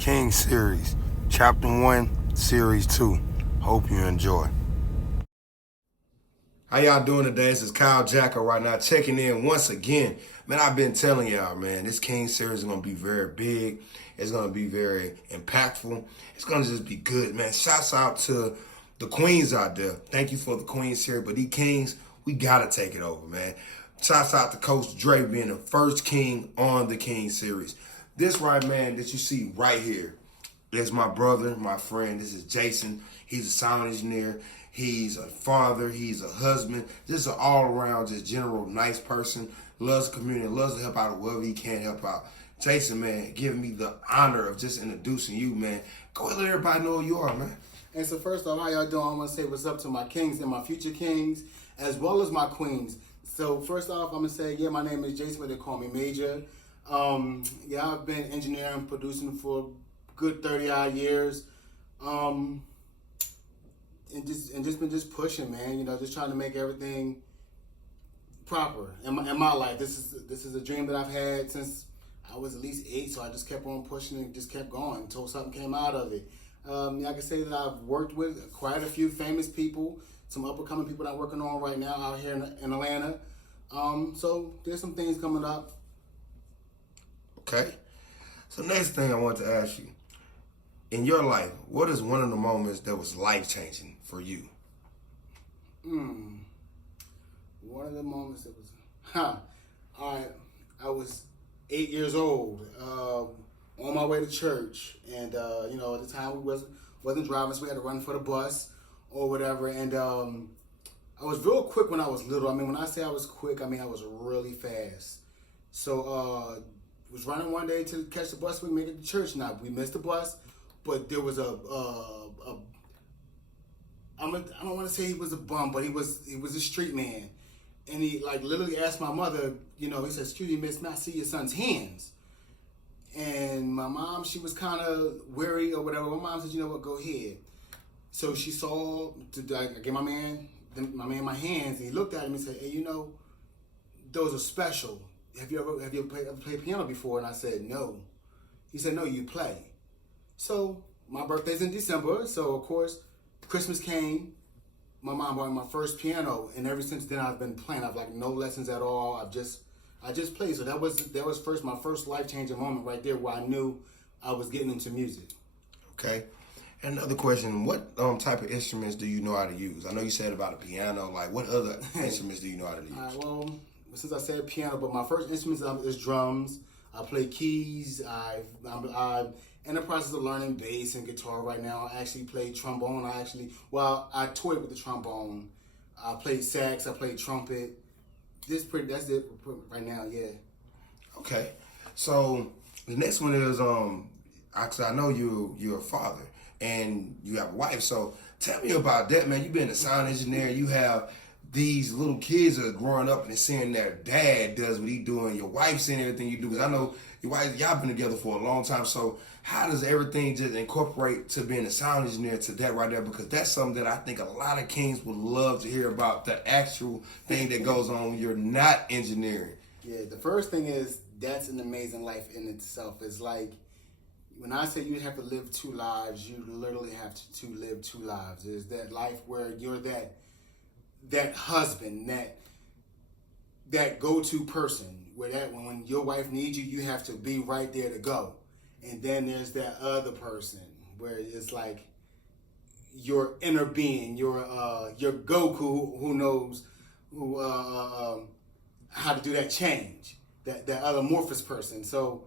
King Series, Chapter 1, Series 2. Hope you enjoy. How y'all doing today? This is Kyle Jacko right now, checking in once again. Man, I've been telling y'all, man, this King Series is going to be very big. It's going to be very impactful. It's going to just be good, man. Shouts out to the queens out there. Thank you for the Queen Series. But these kings, we got to take it over, man. Shouts out to Coach Dre being the first king on the King Series. This right man that you see right here is my brother, my friend. This is Jasen. He's a sound engineer. He's a father. He's a husband. Just an all-around, just general nice person. Loves the community. Loves to help out whoever he can help out. Jasen, man, giving me the honor of just introducing you, man. Go ahead and let everybody know who you are, man. And so first off, how y'all doing? I want to say what's up to my kings and my future kings, as well as my queens. So first off, I'm going to say, yeah, my name is Jasen, but they call me Major. I've been engineering, producing for a good 30-odd years. And just been pushing, man, you know, just trying to make everything proper in my life. This is a dream that I've had since I was at least 8, so I just kept on pushing and just kept going until something came out of it. I can say that I've worked with quite a few famous people, some up-and-coming people that I'm working on right now out here in Atlanta. So there's some things coming up. Okay. So next thing I want to ask you, in your life, what is one of the moments that was life-changing for you? One of the moments that was, all right, I was 8 years old, on my way to church, and at the time we wasn't driving, so we had to run for the bus or whatever. And I was real quick when I was little. I mean, when I say I was quick, I mean I was really fast. So was running one day to catch the bus. We made it to church. Now we missed the bus, but there was I don't want to say he was a bum, but he was a street man, and he like literally asked my mother. You know, he said, "Excuse me, miss, may I see your son's hands?" And my mom, she was kind of weary or whatever. My mom said, "You know what? Go ahead." So she saw, I gave my man my hands, and he looked at him and said, "Hey, you know, those are special. Have you ever played piano before?" And I said, "No." He said, "No, you play." So my birthday's in December, so of course Christmas came. My mom bought me my first piano, and ever since then I've been playing. I've like no lessons at all. I just played. So that was my first life-changing moment right there, where I knew I was getting into music. Okay. Another question, what type of instruments do you know how to use? I know you said about a piano. Like, what other instruments do you know how to use? Well, since I said piano, but my first instruments is drums. I play keys. I'm in the process of learning bass and guitar right now. I actually play trombone. I toyed with the trombone. I played sax. I played trumpet. That's it right now, yeah. Okay. So the next one is actually I know you're a father and you have a wife. So tell me about that, man. You've been a sound engineer. You have these little kids that are growing up and seeing their dad does what he doing. Your wife seeing everything you do. Because I know your wife, y'all been together for a long time. So how does everything just incorporate to being a sound engineer to that right there? Because that's something that I think a lot of kings would love to hear about, the actual thing that goes on when you're not engineering. Yeah, the first thing is that's an amazing life in itself. It's like, when I say you have to live 2 lives, you literally have to live 2 lives. There's that life where you're that husband, that go-to person, where when your wife needs you, you have to be right there to go. And then there's that other person where it's like your inner being, your Goku who knows how to do that change, that other Morpheus person. So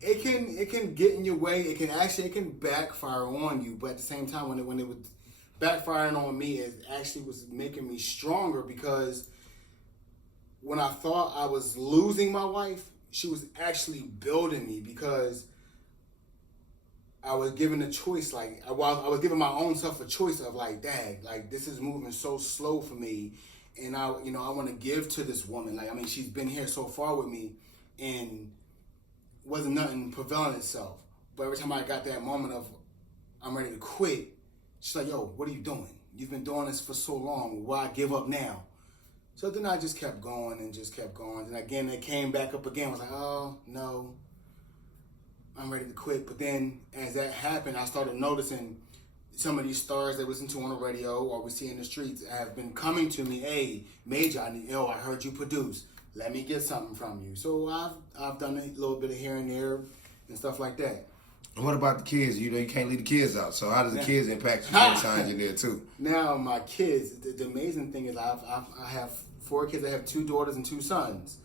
it can get in your way. It can backfire on you. But at the same time, when it was backfiring on me, it actually was making me stronger, because when I thought I was losing my wife, she was actually building me, because I was given a choice. Like I was giving my own self a choice of like, dang, like this is moving so slow for me, and I want to give to this woman. Like, I mean, she's been here so far with me, and wasn't nothing prevailing itself. But every time I got that moment of I'm ready to quit, she's like, "Yo, what are you doing? You've been doing this for so long. Why give up now?" So then I just kept going and just kept going. And again, it came back up again. I was like, "Oh, no. I'm ready to quit. But then as that happened, I started noticing some of these stars that we listen to on the radio or we see in the streets have been coming to me. Hey, Major, I heard you produce. Let me get something from you. So I've done a little bit of here and there and stuff like that. And what about the kids? You know, you can't leave the kids out. So how does the kids impact you when signs in there too? Now my kids, the amazing thing is I have 4 kids. I have 2 daughters and 2 sons.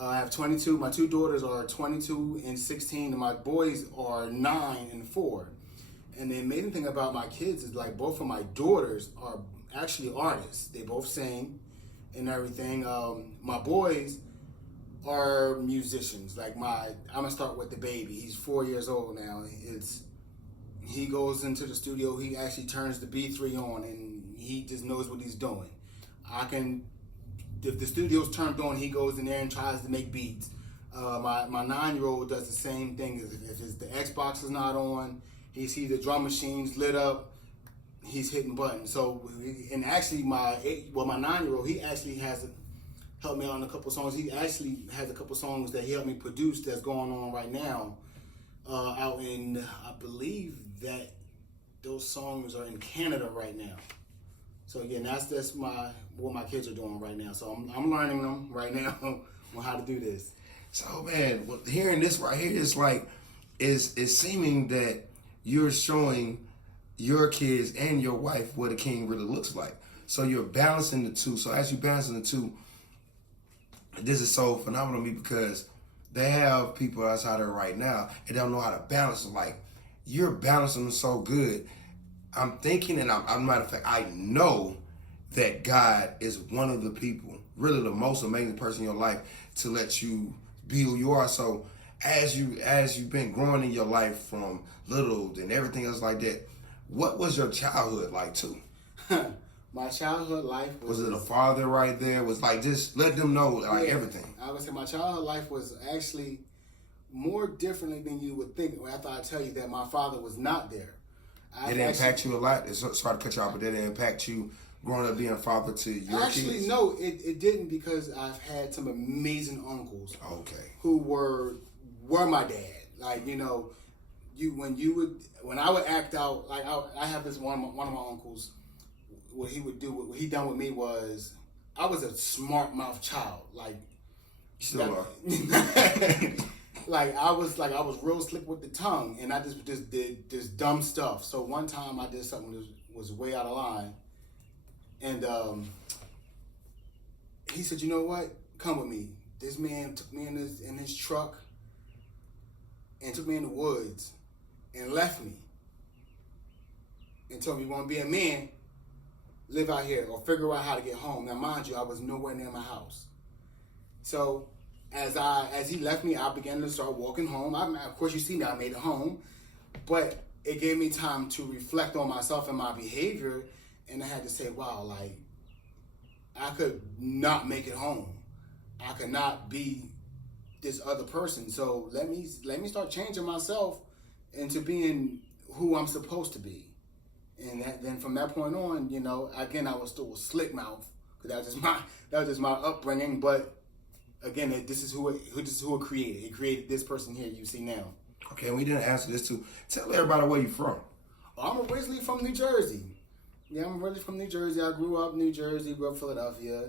I have 22. My 2 daughters are 22 and 16, and my boys are 9 and 4. And the amazing thing about my kids is like both of my daughters are actually artists. They both sing and everything. My boys are musicians. Like I'm gonna start with the baby. He's 4 years old now. He goes into the studio. He actually turns the B3 on, and he just knows what he's doing. If the studio's turned on, he goes in there and tries to make beats. My 9-year-old does the same thing. If the Xbox is not on, he sees the drum machines lit up, he's hitting buttons. So, and actually my 9-year-old, he actually has helped me out on a couple songs. He actually has a couple songs that he helped me produce that's going on right now out in, I believe that those songs are in Canada right now. So again, that's what my kids are doing right now. So I'm learning them right now on how to do this. So man, hearing this right here is like, it's seeming that you're showing your kids and your wife what a king really looks like. So you're balancing the two. So as you're balancing the two, this is so phenomenal to me because they have people outside there right now and they don't know how to balance them. Like, you're balancing them so good. I'm thinking, and I'm matter of fact, I know that God is one of the people, really the most amazing person in your life to let you be who you are. So as you've been growing in your life from little and everything else like that, what was your childhood like too? My childhood life was it a father right there? Was like, just let them know like everything. I would say my childhood life was actually more differently than you would think. After I tell you that my father was not there. Did it impact you a lot? Sorry to cut you off, but did it impact you growing up being a father to your kids? Actually, no, it didn't, because I've had some amazing uncles. Okay. Who were my dad. Like, you know, when I would act out, like I have this one of my uncles. What he done with me was, I was a smart mouth child. Like, you still are. Like I was real slick with the tongue, and I just did this dumb stuff. So one time I did something that was way out of line, and he said, "You know what? Come with me." This man took me in his truck and took me in the woods and left me and told me, "You want to be a man? Live out here or figure out how to get home." Now, mind you, I was nowhere near my house. So as he left me, I began to start walking home. Of course, you see me, I made it home, but it gave me time to reflect on myself and my behavior, and I had to say, wow, like, I could not make it home. I could not be this other person. So let me start changing myself into being who I'm supposed to be. And then from that point on, you know, again, I was still a slick mouth because that was just my upbringing. But again, this is who it created. It created this person here you see now. Okay, and we didn't answer this too. Tell everybody where you're from. I'm originally from New Jersey. Yeah, I'm originally from New Jersey. I grew up in New Jersey, grew up in Philadelphia,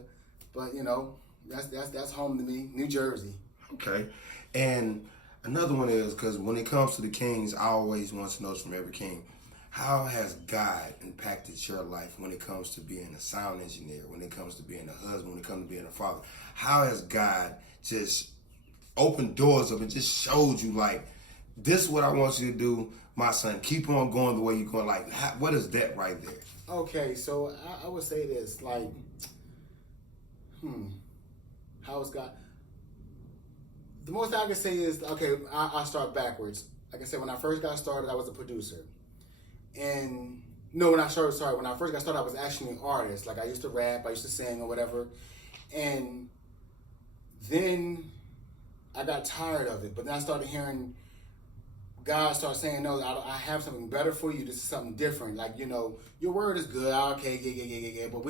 but you know, that's home to me, New Jersey. Okay, and another one is, because when it comes to the kings, I always want to know from every king, how has God impacted your life when it comes to being a sound engineer, when it comes to being a husband, when it comes to being a father? How has God just opened doors up and just showed you, like, this is what I want you to do, my son. Keep on going the way you're going. Like, what is that right there? Okay, so I would say this, like, how has God? The most I can say is, okay, I'll start backwards. Like I said, when I first got started, I was a producer. And no, when I first got started, I was actually an artist. Like, I used to rap, I used to sing or whatever. And then I got tired of it. But then I started hearing God start saying, no, I have something better for you. This is something different. Like, you know, your word is good. Okay, yeah. But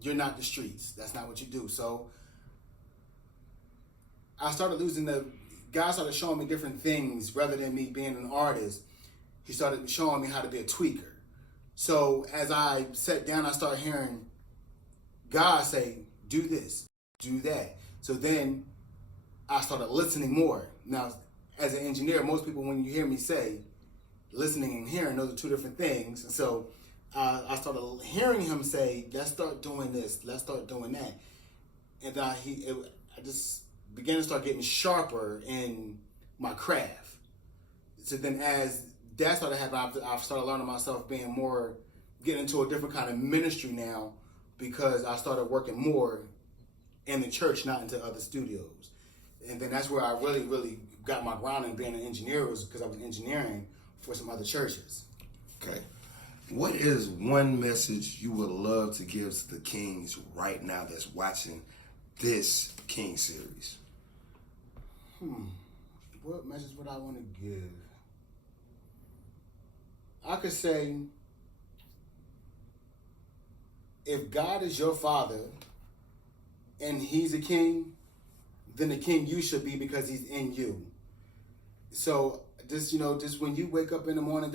you're not the streets. That's not what you do. So I started losing God started showing me different things rather than me being an artist. He started showing me how to be a tweaker. So as I sat down, I started hearing God say, do this, do that. So then I started listening more. Now, as an engineer, most people, when you hear me say, listening and hearing, those are two different things. And so I started hearing him say, let's start doing this, let's start doing that. And I just began to start getting sharper in my craft. So then as that started happening, I've started learning myself being more, getting into a different kind of ministry now, because I started working more in the church, not into other studios. And then that's where I really, really got my ground in being an engineer, was because I was engineering for some other churches. Okay. What is one message you would love to give to the Kings right now that's watching this King series? What message would I want to give? I could say, if God is your father and he's a king, then the king you should be, because he's in you. So just when you wake up in the morning,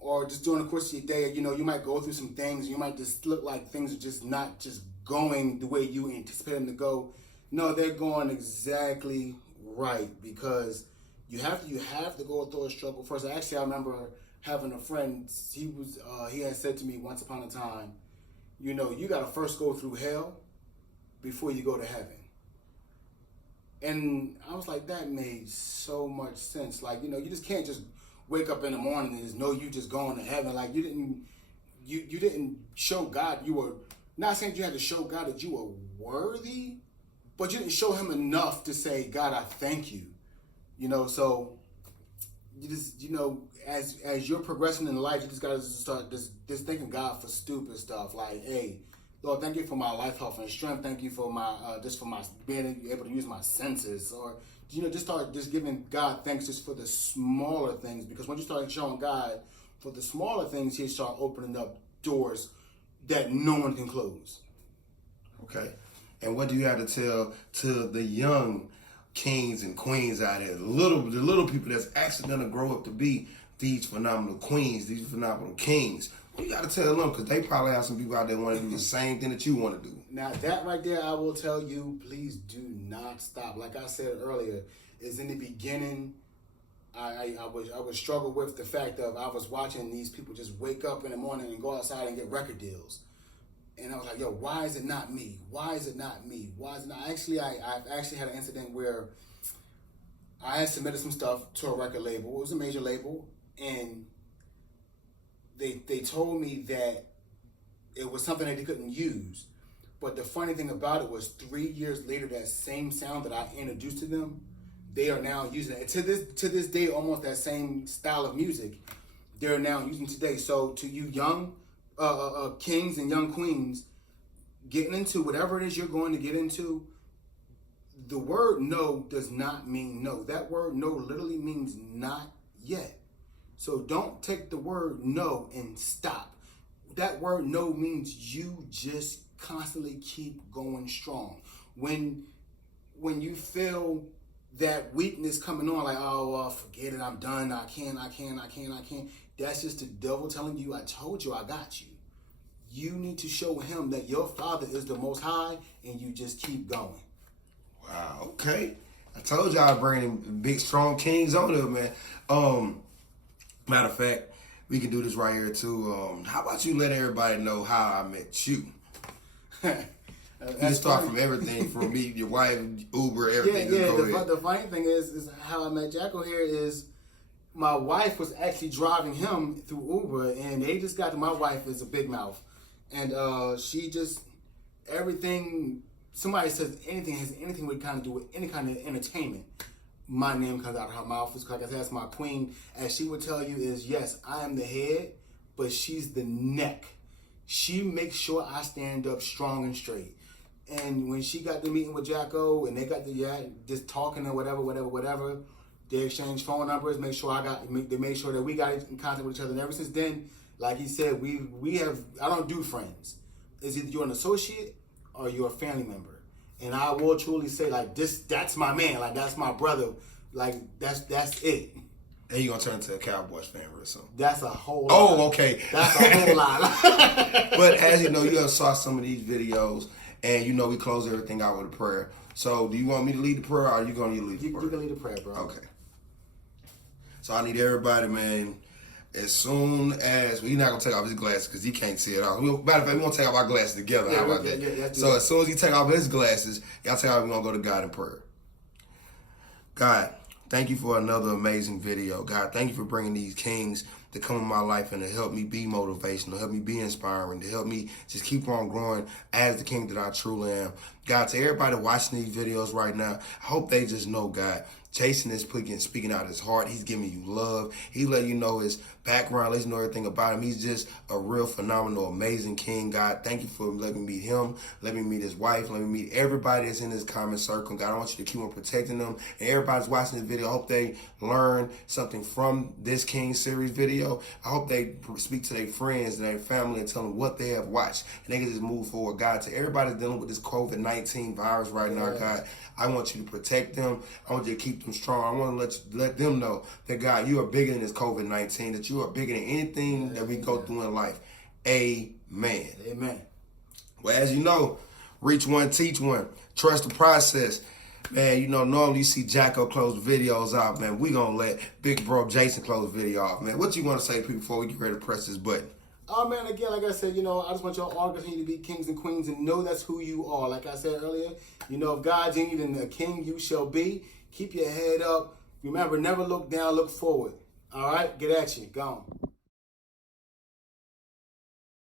or just during the course of your day, you might go through some things. You might just look like things are just not just going the way you anticipate them to go. No, they're going exactly right, because you have to go through a struggle first. Actually, I remember having a friend. He had said to me once upon a time, you got to first go through hell before you go to heaven. And I was like, that made so much sense. Like, you just can't just wake up in the morning and just know you just going to heaven. Like, you didn't show God you were, not saying you had to show God that you were worthy, but you didn't show him enough to say, God, I thank you. So you just, as you're progressing in life, you just got to start just thanking God for stupid stuff. Like, hey, Lord, thank you for my life, health, and strength. Thank you for my for my being able to use my senses, or just start just giving God thanks just for the smaller things. Because when you start showing God for the smaller things, He'll start opening up doors that no one can close. Okay, and what do you have to tell to the young kings and queens out there, the little people that's actually gonna grow up to be these phenomenal queens, these phenomenal kings? You got to tell them, because they probably have some people out there want to do the same thing that you want to do. Now, that right there, I will tell you, please do not stop. Like I said earlier, is in the beginning, I would struggle with the fact of I was watching these people just wake up in the morning and go outside and get record deals. And I was like, yo, why is it not me? Why is it not me? Why is it not? Actually, I've actually had an incident where I had submitted some stuff to a record label. It was a major label, and they told me that it was something that they couldn't use. But the funny thing about it was 3 years later, that same sound that I introduced to them, they are now using it. To this day, almost that same style of music, they're now using today. So to you young kings and young queens, getting into whatever it is you're going to get into, the word no does not mean no. That word no literally means not yet. So don't take the word no and stop. That word no means you just constantly keep going strong. When you feel that weakness coming on, like, oh, forget it, I'm done, I can't. That's just the devil telling you, I told you I got you. You need to show him that your Father is the Most High, and you just keep going. Wow, okay. I told y'all bringing big, strong kings on there, man. Matter of fact, we can do this right here too. How about you let everybody know how I met you? You can start from everything, from me, your wife, Uber, everything. Yeah. The funny thing is how I met Jacko here is my wife was actually driving him through Uber, and they just got to, my wife is a big mouth, and she just, everything, somebody says anything has anything to kind of do with any kind of entertainment, my name comes out of her mouth. It's like, that's my queen. As she would tell you is, yes, I am the head, but she's the neck. She makes sure I stand up strong and straight. And when she got the meeting with Jacko, and they got just talking or whatever, they exchanged phone numbers, they made sure that we got in contact with each other. And ever since then, like he said, I don't do friends. It's either you're an associate or you're a family member. And I will truly say, like, that's my man. Like, that's my brother. Like, that's it. And you gonna turn into a Cowboys fan real soon. That's a whole lot. Oh, okay. That's a whole lot. But as you know, you done saw some of these videos, and you know we close everything out with a prayer. So do you want me to lead the prayer, or are you gonna lead the prayer? You can lead the prayer, bro. Okay. So I need everybody, man, as soon as... Well, he's not going to take off his glasses because he can't see it all. Matter of fact, we're going to take off our glasses together. Yeah, How about that? Yeah, so as soon as he take off his glasses, y'all take off, we're going to go to God in prayer. God, thank you for another amazing video. God, thank you for bringing these kings to come in my life and to help me be motivational, help me be inspiring, to help me just keep on growing as the king that I truly am. God, to everybody watching these videos right now, I hope they just know, God, Jasen is speaking out his heart. He's giving you love. He letting you know his background, letting you know everything about him. He's just a real phenomenal, amazing king. God, thank you for letting me meet him. Let me meet his wife. Let me meet everybody that's in his comment circle. God, I want you to keep on protecting them. And everybody's watching this video, I hope they learn something from this King series video. I hope they speak to their friends and their family and tell them what they have watched. And they can just move forward. God, to everybody dealing with this COVID-19 virus right now, God, I want you to protect them. I want you to keep them strong. I want to let them know that, God, you are bigger than this COVID-19, that you are bigger than anything that we go through in life. Amen. Amen. Well, as you know, reach one, teach one. Trust the process. Man, you know, normally you see Jacko close videos out, man. We going to let big bro Jasen close the video off, man. What you want to say to people before we get ready to press this button? Oh, man, again, like I said, you know, I just want y'all all to continue to be kings and queens and know that's who you are. Like I said earlier, you know, if God's in you, then the king you shall be. Keep your head up. Remember, never look down, look forward. All right? Get at you. Gone.